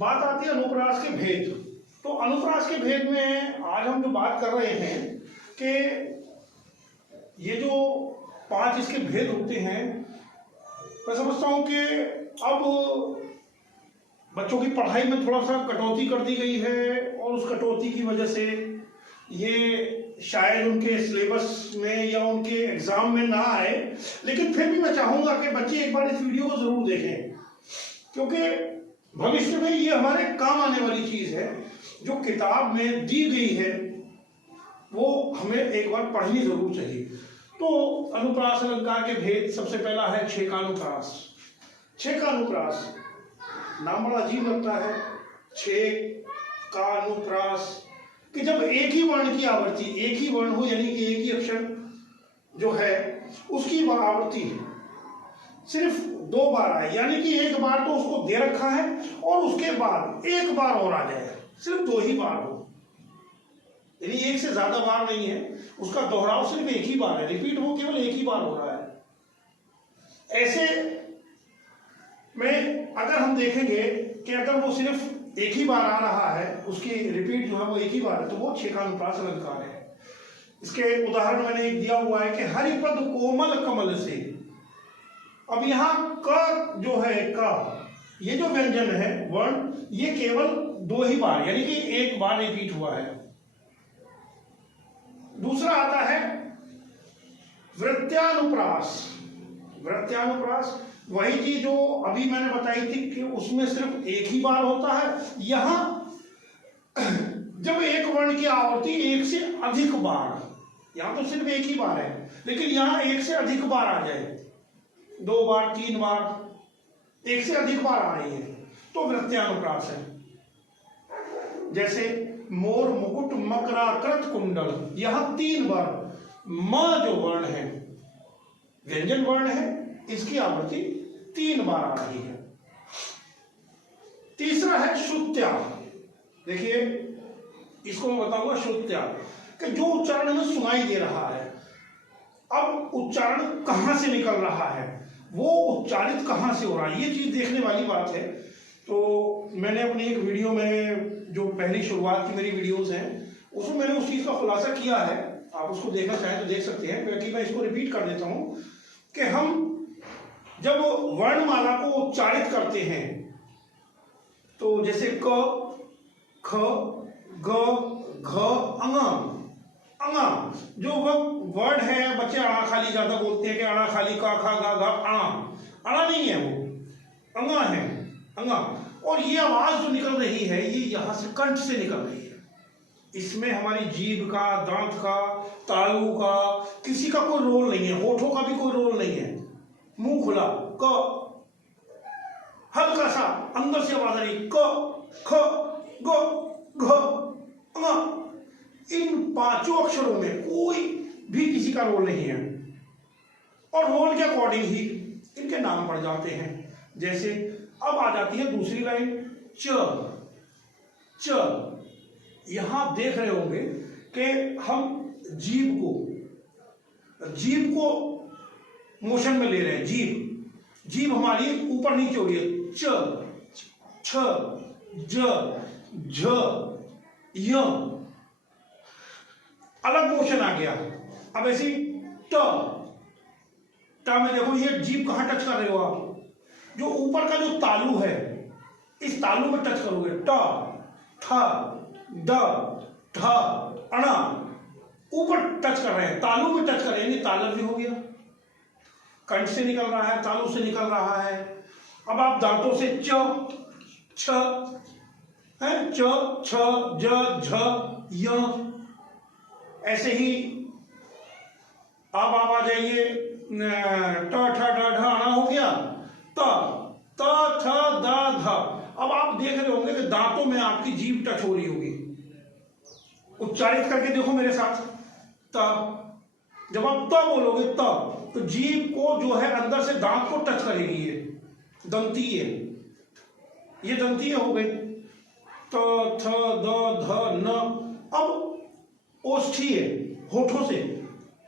बात आती है अनुप्रास के भेद। तो अनुप्रास के भेद में आज हम जो बात कर रहे हैं कि ये जो 5 इसके भेद होते हैं, मैं समझता हूँ कि अब बच्चों की पढ़ाई में थोड़ा सा कटौती कर दी गई है और उस कटौती की वजह से ये शायद उनके सिलेबस में या उनके एग्जाम में ना आए। लेकिन फिर भी मैं चाहूँगा कि बच्चे एक बार इस वीडियो को ज़रूर देखें, क्योंकि भविष्य में ये हमारे काम आने वाली चीज़ है। जो किताब में दी गई है वो हमें एक बार पढ़नी ज़रूर चाहिए। तो अनुप्रास अलंकार के भेद, सबसे पहला है छेकानुप्रास। छेकानुप्रास नाम बड़ा अजीब लगता है, छेकानुप्रास, कि जब एक ही वर्ण की आवृत्ति, एक ही वर्ण हो यानी कि एक ही अक्षर जो है उसकी आवृत्ति सिर्फ 2 बार आए, यानी कि एक बार तो उसको दे रखा है और उसके बाद एक बार और आ जाए, सिर्फ 2 ही बार हो, यानी एक से ज्यादा बार नहीं है, उसका दोहराव सिर्फ एक ही बार है, रिपीट वो केवल एक ही बार हो रहा है। ऐसे में अगर हम देखेंगे कि अगर वो सिर्फ एक ही बार आ रहा है, उसकी रिपीट जो है वो एक ही बार है, तो वो छेकानुप्रास अलंकार है। इसके उदाहरण मैंने एक दिया हुआ है कि हरिपद कोमल कमल से। अब यहाँ क जो है, क ये जो व्यंजन है वर्ण, ये केवल 2 ही बार यानी कि एक बार रिपीट हुआ है। दूसरा आता है वृत्यानुप्रास। वृत्यानुप्रास वही चीज जो अभी मैंने बताई थी कि उसमें सिर्फ एक ही बार होता है। यहां जब एक वर्ण की आवृत्ति एक से अधिक बार, यहां तो सिर्फ एक ही बार है, लेकिन यहां एक से अधिक बार आ जाए, 2 बार 3 बार, एक से अधिक बार आ रही है, तो वृत्यानुप्रास है। जैसे मोर मुकुट मकराकृत कुंडल, यहां 3 बार म जो वर्ण है, व्यंजन वर्ण है, इसकी आवृत्ति 3 बार आ रही है। तीसरा है श्रुत्या। देखिए इसको मैं बताऊंगा श्रुत्या, कि जो उच्चारण हमें सुनाई दे रहा है, अब उच्चारण कहां से निकल रहा है, वो उच्चारित कहां से हो रहा है, ये चीज देखने वाली बात है। तो मैंने अपनी एक वीडियो में, जो पहली शुरुआत की मेरी वीडियोस हैं, उसमें मैंने उस चीज का खुलासा किया है, आप उसको देखना चाहें तो देख सकते हैं। क्योंकि मैं इसको रिपीट कर देता हूं कि हम जब वर्णमाला को उच्चारित करते हैं, तो जैसे क, ख, ग, घ, अंगा, जो वह वर्ड है, बच्चे अणा खाली ज्यादा बोलते हैं कि अणा खाली, का, खा, गा, घा, अणा नहीं है, वो अंगा है, अंगा। और ये आवाज जो निकल रही है, ये यहां से कंठ से निकल रही है। इसमें हमारी जीभ का, दांत का, तालू का, किसी का कोई रोल नहीं है, होठों का भी कोई रोल नहीं है, मुंह खुला, क, हल्का सा अंदर से आवाज आ रही, क, ख, ग, घ, अंग। इन 5 अक्षरों में कोई भी किसी का रोल नहीं है, और रोल के अकॉर्डिंग ही इनके नाम पड़ जाते हैं। जैसे अब आ जाती है दूसरी लाइन, च, च। यहां आप देख रहे होंगे कि हम जीभ को मोशन में ले रहे हैं। जीभ हमारी ऊपर नीचे हो रही है, च, छ, ज, झ, य, अलग मोशन आ गया। अब ऐसी ट में देखो, ये जीभ कहां टच कर रहे हो आप, जो ऊपर का जो तालु है, इस तालु में टच करोगे, ट, ठ, ड, ढ, अणा, ऊपर टच कर रहे हैं, तालु में टच कर रहे हैं, तालव्य भी हो गया, कंठ से निकल रहा है, तालु से निकल रहा है। अब आप दांतों से च, छ है, च, छ, ज, झ, य, ऐसे ही अब आप आ जाइए, ट, ठ, ड, ढ, अणा हो गया, त, थ, द, ध। अब आप देख रहे होंगे कि दांतों में आपकी जीभ टच हो रही होगी, उच्चारित करके देखो मेरे साथ, त। जब आप त बोलोगे, त, तो जीभ को जो है अंदर से दांत को टच करेगी, ये दंतीय, ये दंतीय हो गई, त, थ, द, ध, न। अब ओष्ठीय, होठों से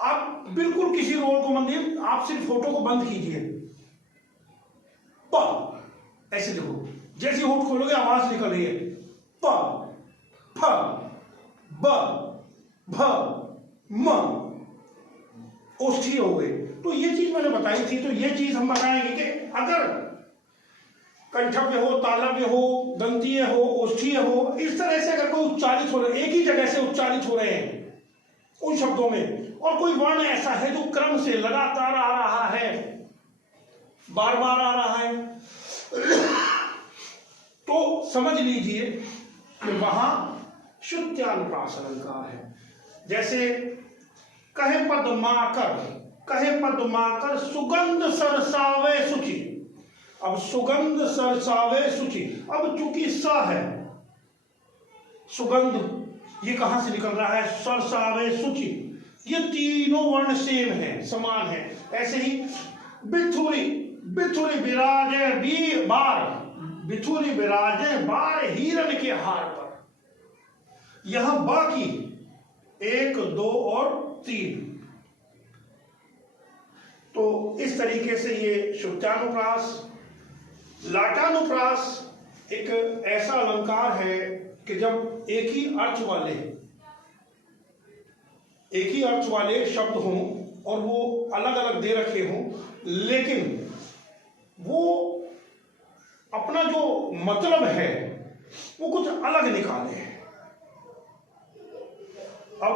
आप बिल्कुल किसी रोल को मत दीजिए, आप सिर्फ होठों को बंद कीजिए, प, ऐसे देखो, जैसे होठ खोलोगे आवाज निकल रही है, प, फ, ब, भ, म, ओष्ठीय हो गए। तो ये चीज मैंने बताई थी। तो ये चीज हम बताएंगे कि अगर कंठव्य हो, तालव्य हो, दंतीय हो, ओष्ठीय हो, इस तरह से अगर कोई उच्चारित हो रहे, एक ही जगह से उच्चारित हो रहे हैं उन शब्दों में, और कोई वर्ण ऐसा है जो क्रम से लगातार आ रहा है, बार बार आ रहा है, तो समझ लीजिए कि वहां श्रुत्यानुप्रास अलंकार है। जैसे कहे पद्माकर, कहे पद्माकर सुगंध सरसावे सुचि। अब सुगंध सरसावे सुचि, अब चूंकि स है, सुगंध ये कहां से निकल रहा है, सरसावे सुचि, ये तीनों वर्ण सेम है, समान है। ऐसे ही बिथुरी, बिथुरी विराजे बी बार, बिथुरी विराजे बार हिरण के हार पर, यहां बाकी 1, 2 और 3। तो इस तरीके से ये श्रुत्यानुप्रास। लाटानुप्रास एक ऐसा अलंकार है कि जब एक ही अर्थ वाले शब्द हों और वो अलग अलग दे रखे हों, लेकिन वो अपना जो मतलब है वो कुछ अलग निकाले। अब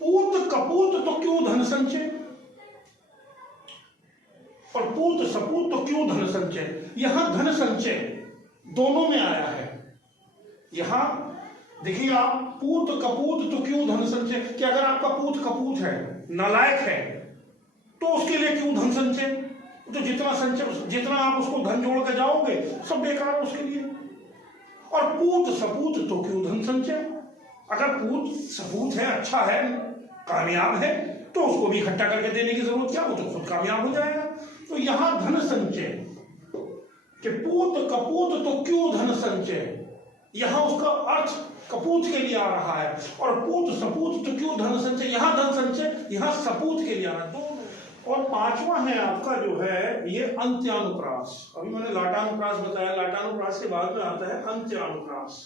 पूत कपूत तो क्यों धन संचय, और पूत सपूत तो क्यों धन संचय, यहां धन संचय दोनों में आया है। यहां देखिए आप, पूत कपूत तो क्यों धन संचय, कि अगर आपका पूत कपूत है, नालायक है, तो उसके लिए क्यों धन संचय, तो जितना संचय, जितना आप उसको धन जोड़ के जाओगे सब बेकार है उसके लिए। और पूत सपूत तो क्यों धन संचय, अगर पूत सपूत है, अच्छा है, कामयाब है, तो उसको भी इकट्ठा करके देने की जरूरत क्या, वो तो खुद कामयाब हो जाएगा। तो यहां धन संचय कि पूत कपूत तो क्यों धन संचय, यहां उसका अर्थ कपूत के लिए आ रहा है, और पूत सपूत तो क्यों धन संचय, यहां धन संचय, यहां सपूत के लिए आ रहा है। तो और पांचवा है आपका जो है ये अंत्यानुप्रास। अभी मैंने लाटानुप्रास बताया, लाटानुप्रास के बाद में आता है अंत्यानुप्रास।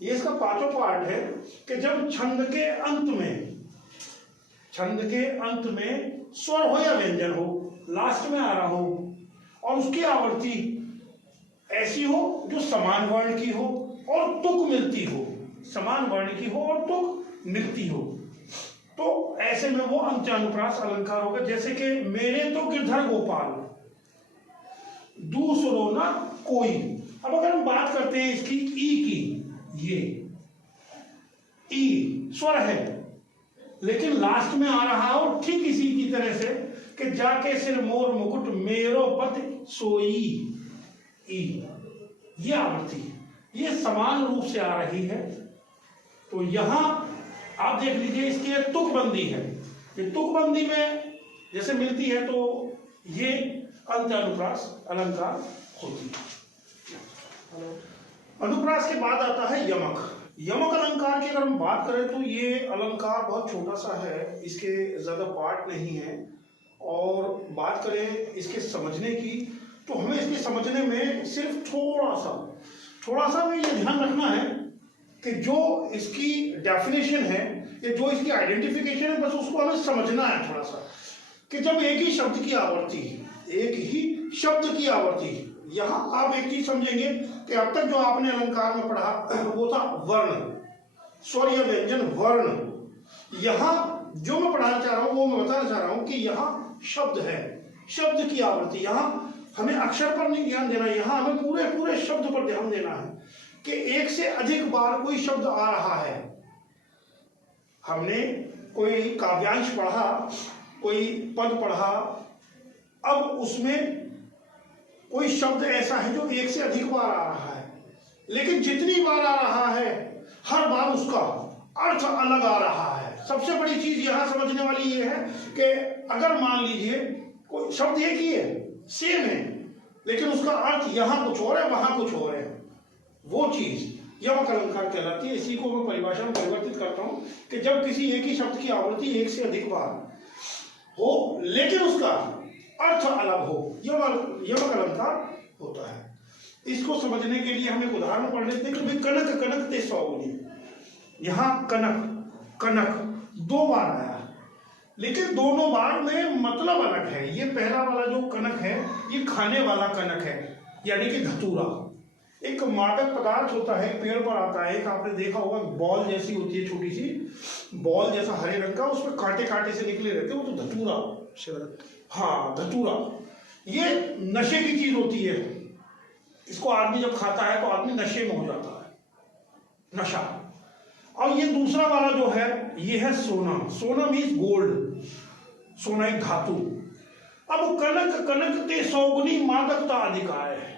ये इसका पांचवा पार्ट है कि जब छंद के अंत में स्वर हो या व्यंजन हो, लास्ट में आ रहा हो, और उसकी आवृत्ति ऐसी हो जो समान वर्ण की हो और तुक मिलती हो, समान वर्ण की हो और तुक मिलती हो, तो ऐसे में वो अंत्यानुप्रास अलंकार होगा। जैसे कि मेरे तो गिरधर गोपाल, दूसरो ना कोई। अब अगर हम बात करते हैं इसकी ई की, ये ई स्वर है लेकिन लास्ट में आ रहा है, और ठीक इसी की तरह से कि जाके सिर मोर मुकुट मेरो पति सोई, ई, ये आवृत्ति ये समान रूप से आ रही है। तो यहां आप देख लीजिए इसकी तुकबंदी है, ये तुकबंदी में जैसे मिलती है तो ये अंत्यानुप्रास अलंकार होती है। अनुप्रास के बाद आता है यमक। यमक अलंकार की अगर हम बात करें तो ये अलंकार बहुत छोटा सा है, इसके ज्यादा पार्ट नहीं है, और बात करें इसके समझने की तो हमें इसके समझने में सिर्फ थोड़ा सा में ये ध्यान रखना है कि जो इसकी डेफिनेशन है या जो इसकी आइडेंटिफिकेशन है, बस उसको हमें समझना है थोड़ा सा, कि जब एक ही शब्द की आवृत्ति, यहां आप एक चीज समझेंगे कि अब तक जो आपने अलंकार में पढ़ा वो था वर्ण, स्वर या व्यंजन वर्ण। यहां जो मैं पढ़ाना चाह रहा हूं वो मैं बताना चाह रहा हूं कि यहां शब्द है, शब्द की आवृत्ति। यहां हमें अक्षर पर नहीं ध्यान देना, यहां हमें पूरे शब्द पर ध्यान देना है कि एक से अधिक बार कोई शब्द आ रहा है। हमने कोई काव्यांश पढ़ा, कोई पद पढ़ा, अब उसमें कोई शब्द ऐसा है जो एक से अधिक बार आ रहा है, लेकिन जितनी बार आ रहा है हर बार उसका अर्थ अलग आ रहा है। सबसे बड़ी चीज यहां समझने वाली ये है कि अगर मान लीजिए कोई शब्द एक ही है, सेम है, लेकिन उसका अर्थ यहां कुछ और है वहां कुछ और है, वो चीज यमक अलंकार कहलाती है। इसी को मैं परिभाषा में परिवर्तित करता हूं कि जब किसी एक ही शब्द की आवृत्ति एक से अधिक बार हो लेकिन उसका अर्थ अलग हो, यमक अलंकार होता है। इसको समझने के लिए हम एक उदाहरण पढ़ लेते हैं कि भाई कनक कनक ते 100 गुनी। यहाँ कनक कनक 2 बार आया, लेकिन दोनों बार में मतलब अलग है। ये पहला वाला जो कनक है ये खाने वाला कनक है, यानी कि धतूरा। एक मादक पदार्थ होता है, पेड़ पर आता है, एक आपने देखा होगा बॉल जैसी होती है, छोटी सी बॉल जैसा हरे रंग का, उसमें कांटे कांटे से निकले रहते हैं, वो तो धतूरा। हाँ धतूरा, ये नशे की चीज होती है। इसको आदमी जब खाता है तो आदमी नशे में हो जाता है, नशा। और ये दूसरा वाला जो है ये है सोना। सोना मीन्स गोल्ड, सोना एक धातु। अब कनक कनक ते 100 गुनी मादकता अधिकाय है।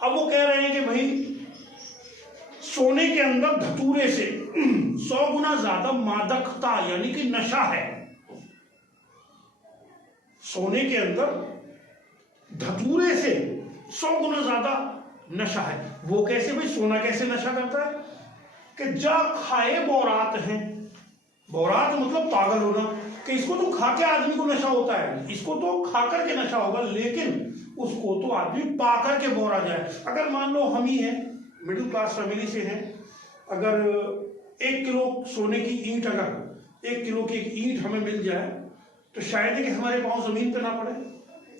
अब वो कह रहे हैं कि भाई सोने के अंदर धतूरे से 100 गुना ज्यादा मादकता यानी कि नशा है। सोने के अंदर धतूरे से 100 गुना ज्यादा नशा है। वो कैसे भाई? सोना कैसे नशा करता है कि जा खाए बौरात हैं। बौरात मतलब पागल होना, कि इसको तो खा के आदमी को नशा होता है, इसको तो खा करके नशा होगा, लेकिन उसको तो आदमी पा करके बौरा जाए। अगर मान लो हम ही हैं, मिडिल क्लास फैमिली से हैं, अगर 1 किलो सोने की ईंट, अगर 1 किलो की एक ईंट हमें मिल जाए तो शायद कि हमारे पांव जमीन पे ना पड़े,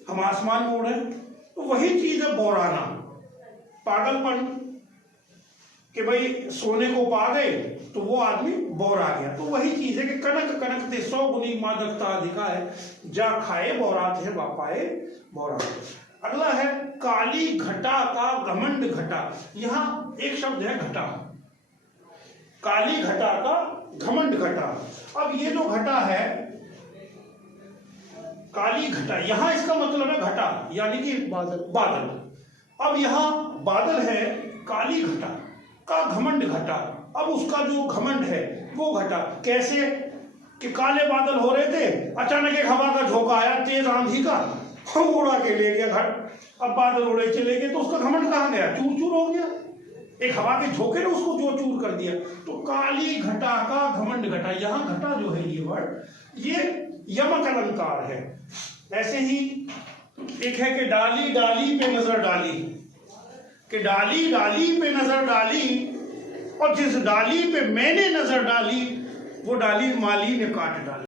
हम आसमान में उड़े। तो वही चीज है बौराना, पागलपन, कि भाई सोने को पा गए तो वो आदमी बौरा गया। तो वही चीज है कि कनक कनक ते 100 गुनी मादकता अधिका है, जा खाए बौरात है बापाए बौरात। अगला है काली घटा का घमंड घटा। यहां एक शब्द है घटा, काली घटा का घमंड घटा। अब ये जो घटा है काली घटा, यहां इसका मतलब है घटा यानी कि बादल बादल। अब यहां बादल है काली घटा का घमंड घटा। अब उसका जो घमंड है वो घटा। कैसे? कि काले बादल हो रहे थे, अचानक एक हवा का झोंका आया तेज आंधी का, हम उड़ा के ले गया घर। अब बादल उड़े चले गए तो उसका घमंड कहां गया? चूर चूर हो गया। एक हवा के झोंके ने उसको जो चूर कर दिया। तो काली घटा का घमंड घटा, यहां घटा जो है ये वर्ड ये यमक अलंकार है। ऐसे ही एक है कि डाली डाली पे नजर डाली, कि डाली डाली पे नजर डाली और जिस डाली पे मैंने नजर डाली वो डाली माली ने काट डाली।